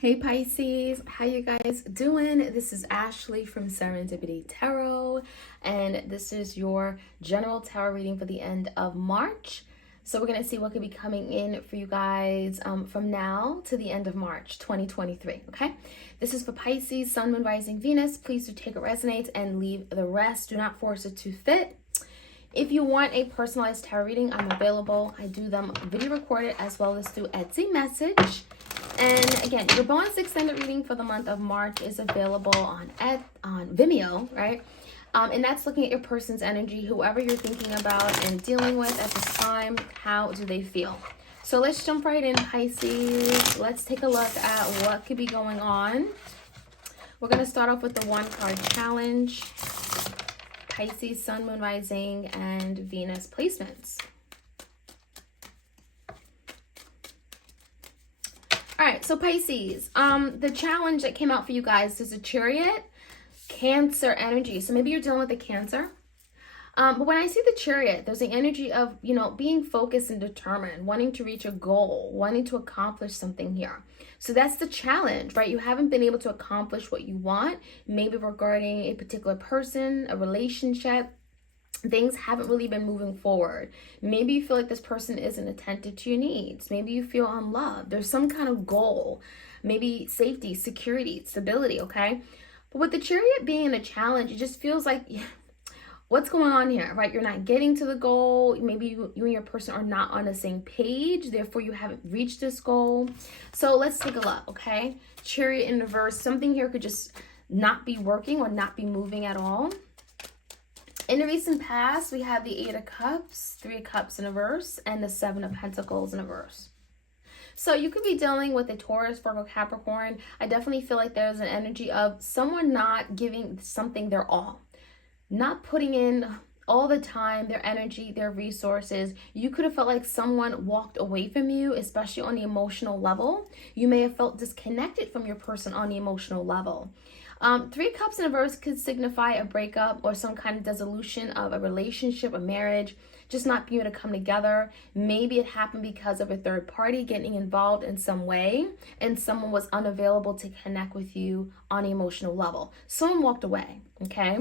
Hey Pisces, how you guys doing? This is Ashley from Serendipity Tarot, and this is your general tarot reading for the end of March. So we're going to see what could be coming in for you guys from now to the end of March 2023, okay? This is for Pisces, Sun, Moon, Rising, Venus. Please do take what resonates and leave the rest. Do not force it to fit. If you want a personalized tarot reading, I'm available. I do them video recorded as well as through Etsy message. And again, your bonus extended reading for the month of March is available on Vimeo, right? And that's looking at your person's energy, whoever you're thinking about and dealing with at this time. How do they feel? So let's jump right in, Pisces. Let's take a look at what could be going on. We're going to start off with the one card challenge. Pisces, Sun, Moon, Rising, and Venus placements. All right, so Pisces, the challenge that came out for you guys is a Chariot, Cancer energy. So maybe you're dealing with a Cancer. But when I see the Chariot, there's the energy of, being focused and determined, wanting to reach a goal, wanting to accomplish something here. So that's the challenge, right? You haven't been able to accomplish what you want, maybe regarding a particular person, a relationship. Things haven't really been moving forward. Maybe you feel like this person isn't attentive to your needs. Maybe you feel unloved. There's some kind of goal, maybe safety, security, stability, okay? But with the Chariot being a challenge, it just feels like, what's going on here, right? You're not getting to the goal. Maybe you and your person are not on the same page. Therefore, you haven't reached this goal. So let's take a look, okay? Chariot in reverse. Something here could just not be working or not be moving at all. In the recent past, we have the 8 of Cups, 3 of Cups in reverse, and the 7 of Pentacles in reverse. So you could be dealing with a Taurus, Virgo, Capricorn. I definitely feel like there's an energy of someone not giving something their all, not putting in all the time, their energy, their resources. You could have felt like someone walked away from you, especially on the emotional level. You may have felt disconnected from your person on the emotional level. 3 Cups in reverse could signify a breakup or some kind of dissolution of a relationship, a marriage, just not being able to come together. Maybe it happened because of a third party getting involved in some way and someone was unavailable to connect with you on the emotional level. Someone walked away, okay?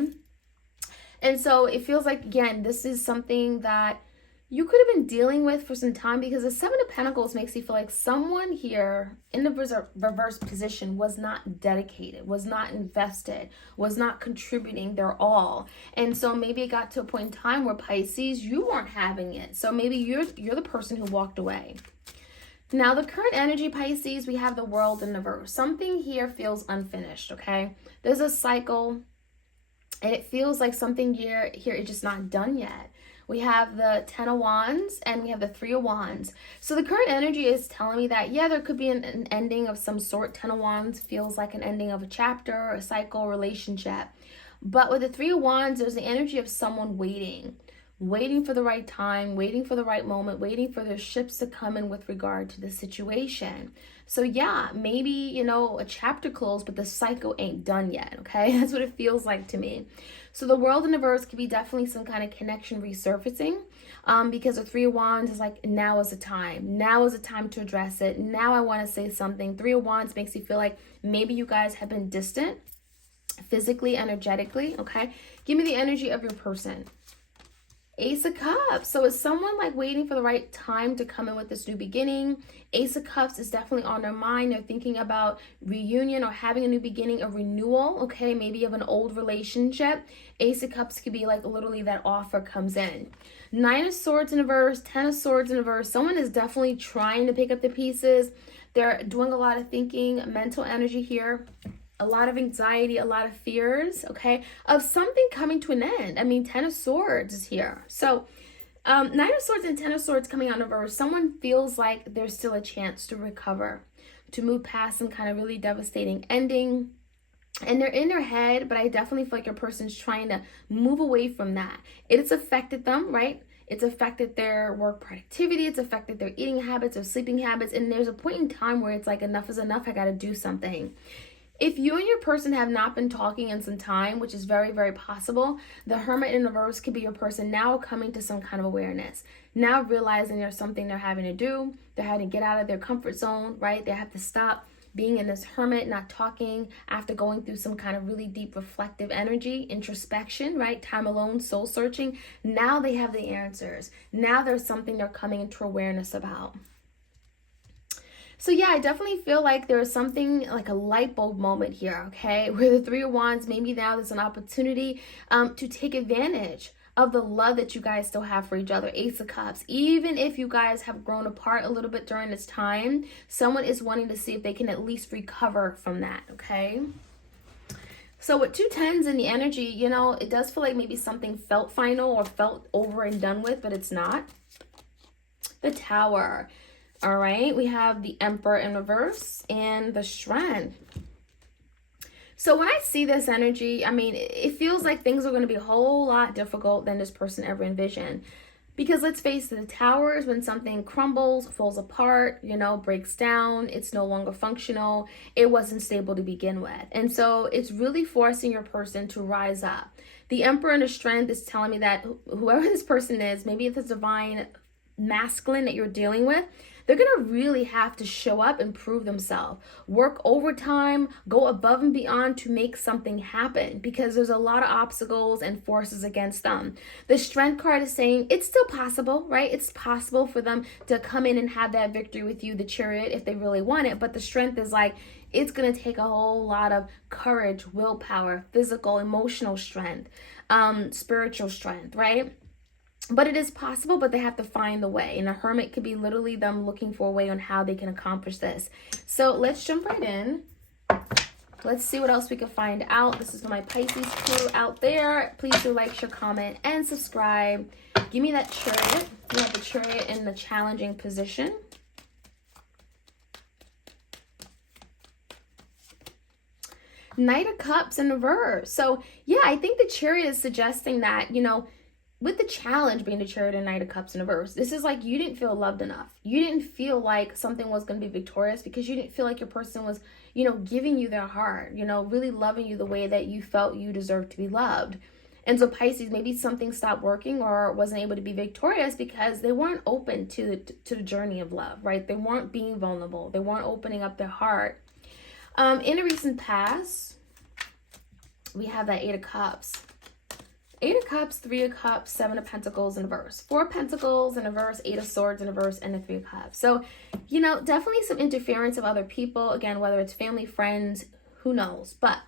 And so it feels like, again, this is something that you could have been dealing with for some time, because the 7 of Pentacles makes you feel like someone here in the reverse position was not dedicated, was not invested, was not contributing their all. And so maybe it got to a point in time where, Pisces, you weren't having it. So maybe you're the person who walked away. Now, the current energy, Pisces, we have the World in reverse. Something here feels unfinished, okay? There's a cycle, and it feels like something here is just not done yet. We have the 10 of Wands and we have the 3 of Wands. So the current energy is telling me that, yeah, there could be an ending of some sort. 10 of Wands feels like an ending of a chapter, a cycle, relationship. But with the 3 of Wands, there's the energy of someone waiting for the right time, waiting for the right moment, waiting for their ships to come in with regard to the situation. So yeah, maybe, a chapter closed, but the cycle ain't done yet, okay? That's what it feels like to me. So the World in reverse could be definitely some kind of connection resurfacing, because the 3 of Wands is like, now is the time. Now is the time to address it. Now I want to say something. 3 of Wands makes you feel like maybe you guys have been distant physically, energetically, okay? Give me the energy of your person. Ace of Cups. So is someone like waiting for the right time to come in with this new beginning? Ace of Cups is definitely on their mind. They're thinking about reunion or having a new beginning, a renewal, okay? Maybe of an old relationship. Ace of Cups could be like literally that offer comes in. 9 of Swords in reverse, 10 of Swords in reverse. Someone is definitely trying to pick up the pieces. They're doing a lot of thinking, mental energy here. A lot of anxiety, a lot of fears, okay, of something coming to an end. I mean, 10 of Swords is here. So 9 of Swords and 10 of Swords coming out in reverse. Someone feels like there's still a chance to recover, to move past some kind of really devastating ending. And they're in their head, but I definitely feel like your person's trying to move away from that. It's affected them, right? It's affected their work productivity. It's affected their eating habits, their sleeping habits. And there's a point in time where it's like, enough is enough. I got to do something. If you and your person have not been talking in some time, which is very, very possible, the Hermit in reverse could be your person now coming to some kind of awareness. Now realizing there's something they're having to do. They're having to get out of their comfort zone, right? They have to stop being in this hermit, not talking after going through some kind of really deep reflective energy, introspection, right? Time alone, soul searching. Now they have the answers. Now there's something they're coming into awareness about. So yeah, I definitely feel like there's something like a light bulb moment here, okay? Where the Three of Wands, maybe now there's an opportunity to take advantage of the love that you guys still have for each other. Ace of Cups. Even if you guys have grown apart a little bit during this time, someone is wanting to see if they can at least recover from that, okay? So with 2 tens in the energy, you know, it does feel like maybe something felt final or felt over and done with, but it's not. The Tower. All right, we have the Emperor in reverse and the Strength. So when I see this energy, I mean, it feels like things are going to be a whole lot difficult than this person ever envisioned. Because let's face it, the Tower is when something crumbles, falls apart, you know, breaks down, it's no longer functional, it wasn't stable to begin with. And so it's really forcing your person to rise up. The Emperor in the Strength is telling me that whoever this person is, maybe it's the divine masculine that you're dealing with, they're going to really have to show up and prove themselves, work overtime, go above and beyond to make something happen, because there's a lot of obstacles and forces against them. The Strength card is saying it's still possible, right? It's possible for them to come in and have that victory with you, the Chariot, if they really want it. But the Strength is like, it's going to take a whole lot of courage, willpower, physical, emotional strength, spiritual strength, right? But it is possible, but they have to find the way. And a Hermit could be literally them looking for a way on how they can accomplish this. So let's jump right in. Let's see what else we can find out. This is for my Pisces crew out there. Please do like, share, comment, and subscribe. Give me that Chariot. We have the Chariot in the challenging position. Knight of Cups in reverse. So yeah, I think the Chariot is suggesting that, you know, with the challenge being the Chariot and Knight of Cups in reverse, this is like you didn't feel loved enough. You didn't feel like something was going to be victorious because you didn't feel like your person was, you know, giving you their heart, you know, really loving you the way that you felt you deserved to be loved. And so Pisces, maybe something stopped working or wasn't able to be victorious because they weren't open to the journey of love, right? They weren't being vulnerable. They weren't opening up their heart. In a recent past, we have that Eight of Cups. 8 of Cups, 3 of Cups, 7 of Pentacles in reverse. 4 of Pentacles in reverse, 8 of Swords in reverse, and the 3 of Cups. So, you know, definitely some interference of other people. Again, whether it's family, friends, who knows. But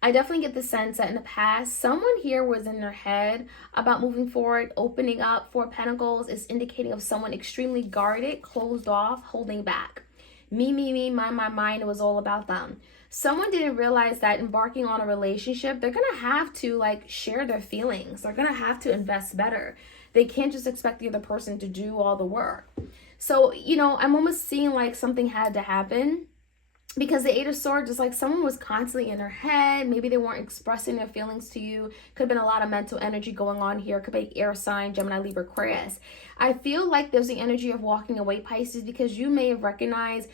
I definitely get the sense that in the past, someone here was in their head about moving forward, opening up. 4 of Pentacles is indicating of someone extremely guarded, closed off, holding back. Me, my, it was all about them. Someone didn't realize that embarking on a relationship, they're going to have to like share their feelings. They're going to have to invest better. They can't just expect the other person to do all the work. So, you know, I'm almost seeing like something had to happen because the 8 of Swords is like someone was constantly in their head. Maybe they weren't expressing their feelings to you. Could have been a lot of mental energy going on here. Could be air sign, Gemini, Libra, Aquarius. I feel like there's the energy of walking away, Pisces, because you may have recognized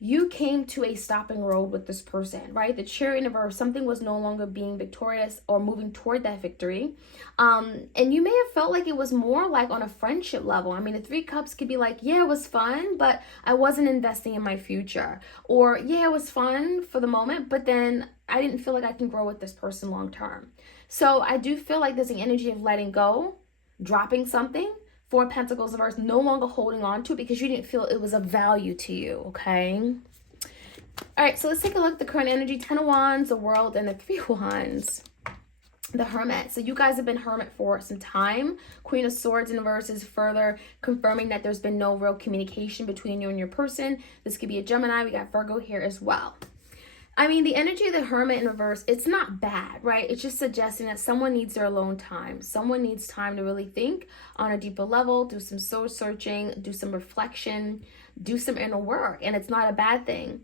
you came to a stopping road with this person, right? The Chariot in reverse, something was no longer being victorious or moving toward that victory. And you may have felt like it was more like on a friendship level. I mean, the 3 Cups could be like, yeah, it was fun, but I wasn't investing in my future. Or, yeah, it was fun for the moment, but then I didn't feel like I can grow with this person long term. So I do feel like there's an energy of letting go, dropping something. 4 of Pentacles reverse, no longer holding on to it because you didn't feel it was of value to you, okay? All right, so let's take a look at the current energy. 10 of Wands, the World, and the 3 of Wands, the Hermit. So you guys have been Hermit for some time. Queen of Swords in reverse is further confirming that there's been no real communication between you and your person. This could be a Gemini. We got Virgo here as well. I mean, the energy of the Hermit in reverse, it's not bad, right? It's just suggesting that someone needs their alone time. Someone needs time to really think on a deeper level, do some soul searching, do some reflection, do some inner work, and it's not a bad thing.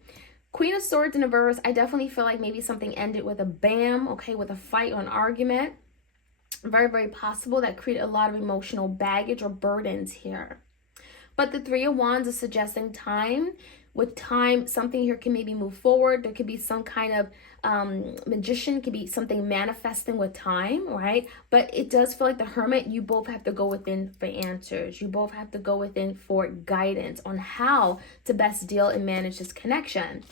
Queen of Swords in reverse, I definitely feel like maybe something ended with a bam, okay, with a fight or an argument. Very, very possible that created a lot of emotional baggage or burdens here. But the 3 of Wands is suggesting time. With time, something here can maybe move forward. There could be some kind of magician, could be something manifesting with time, right? But it does feel like the Hermit, you both have to go within for answers. You both have to go within for guidance on how to best deal and manage this connection.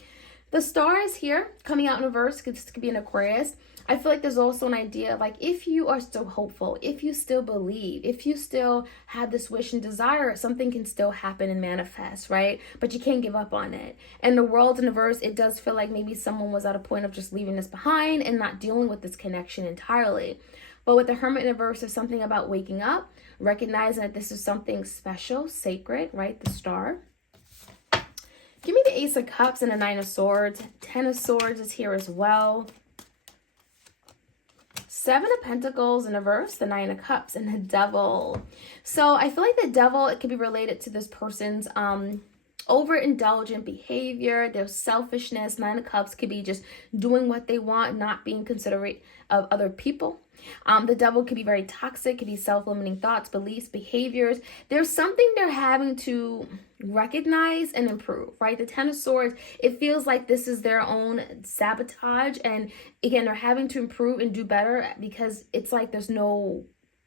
The star is here, coming out in reverse, because this could be an Aquarius. I feel like there's also an idea of like, if you are still hopeful, if you still believe, if you still have this wish and desire, something can still happen and manifest, right? But you can't give up on it. And the world in reverse, it does feel like maybe someone was at a point of just leaving this behind and not dealing with this connection entirely. But with the Hermit in reverse, there's something about waking up, recognizing that this is something special, sacred, right? The star. Give me the Ace of Cups and the Nine of Swords. 10 of Swords is here as well. 7 of Pentacles in reverse, the 9 of Cups, and the Devil. So I feel like the Devil, it could be related to this person's overindulgent behavior, their selfishness. 9 of Cups could be just doing what they want, not being considerate of other people. The Devil could be very toxic, could be self-limiting thoughts, beliefs, behaviors. There's something they're having to recognize and improve, right? The 10 of Swords, it feels like this is their own sabotage. And again, they're having to improve and do better because it's like there's no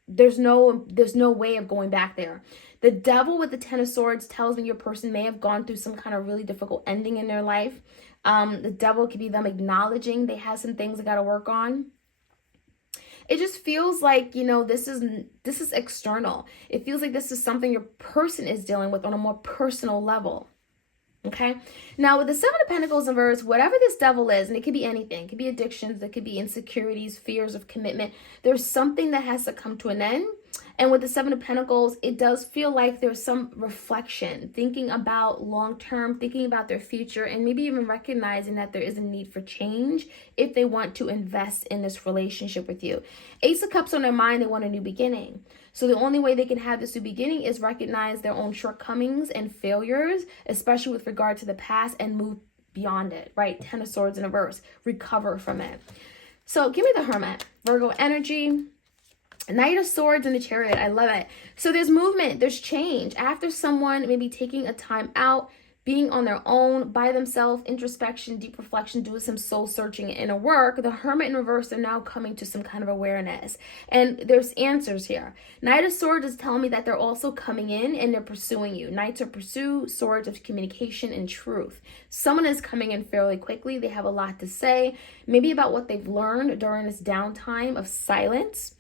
way of going back there. The Devil with the 10 of Swords tells me your person may have gone through some kind of really difficult ending in their life. The Devil could be them acknowledging they have some things they got to work on. It just feels like, you know, this is external. It feels like this is something your person is dealing with on a more personal level. Okay. Now with the 7 of Pentacles in reverse, whatever this Devil is, and it could be anything, it could be addictions, it could be insecurities, fears of commitment. There's something that has to come to an end. And with the 7 of Pentacles, it does feel like there's some reflection, thinking about long-term, thinking about their future, and maybe even recognizing that there is a need for change if they want to invest in this relationship with you. Ace of Cups on their mind, they want a new beginning. So the only way they can have this new beginning is recognize their own shortcomings and failures, especially with regard to the past, and move beyond it, right? 10 of Swords in reverse, recover from it. So give me the Hermit, Virgo energy. Knight of Swords and the Chariot. I love it. So there's movement, there's change. After someone maybe taking a time out, being on their own, by themselves, introspection, deep reflection, doing some soul searching and inner work, the Hermit in reverse are now coming to some kind of awareness. And there's answers here. Knight of Swords is telling me that they're also coming in and they're pursuing you. Knights are pursue, Swords of communication and truth. Someone is coming in fairly quickly. They have a lot to say, maybe about what they've learned during this downtime of silence.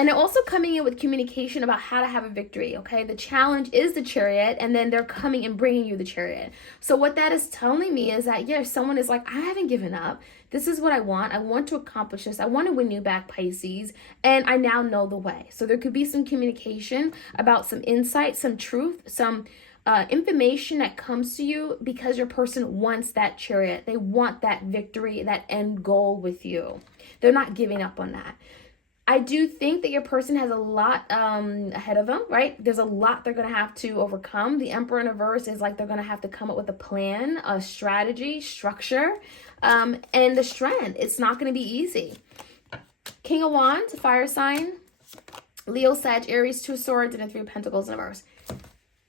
And they're also coming in with communication about how to have a victory, okay? The challenge is the Chariot, and then they're coming and bringing you the Chariot. So what that is telling me is that, yeah, someone is like, I haven't given up. This is what I want. I want to accomplish this. I want to win you back, Pisces, and I now know the way. So there could be some communication about some insight, some truth, some information that comes to you because your person wants that Chariot. They want that victory, that end goal with you. They're not giving up on that. I do think that your person has a lot ahead of them, right? There's a lot they're going to have to overcome. The Emperor in reverse is like they're going to have to come up with a plan, a strategy, structure, and the strength. It's not going to be easy. King of Wands, fire sign. Leo, Sag, Aries, 2 of Swords, and a 3 of Pentacles in reverse.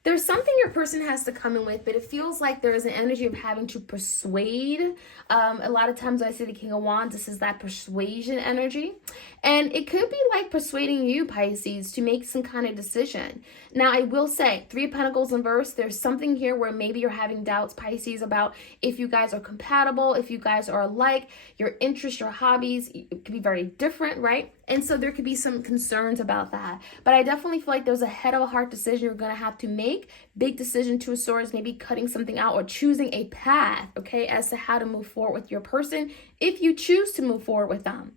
There's something your person has to come in with, but it feels like there is an energy of having to persuade. A lot of times when I say the King of Wands, this is that persuasion energy. And it could be like persuading you, Pisces, to make some kind of decision. Now, I will say, 3 of Pentacles in reverse, there's something here where maybe you're having doubts, Pisces, about if you guys are compatible, if you guys are alike, your interests, your hobbies, it could be very different, right? And so there could be some concerns about that. But I definitely feel like there's a head of a heart decision you're going to have to make. Big decision, 2 of Swords, maybe cutting something out or choosing a path, okay, as to how to move forward with your person if you choose to move forward with them.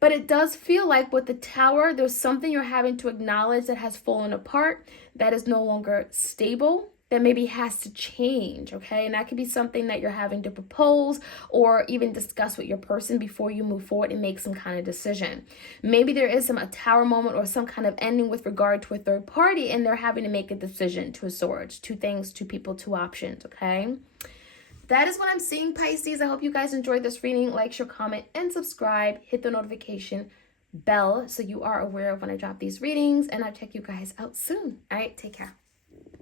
But it does feel like with the Tower, there's something you're having to acknowledge that has fallen apart, that is no longer stable, that maybe has to change, okay? And that could be something that you're having to propose or even discuss with your person before you move forward and make some kind of decision. Maybe there is a Tower moment or some kind of ending with regard to a third party and they're having to make a decision, 2 of Swords, 2 things, 2 people, 2 options, okay? That is what I'm seeing, Pisces. I hope you guys enjoyed this reading. Like, share, comment, and subscribe. Hit the notification bell so you are aware of when I drop these readings. And I'll check you guys out soon. All right, take care.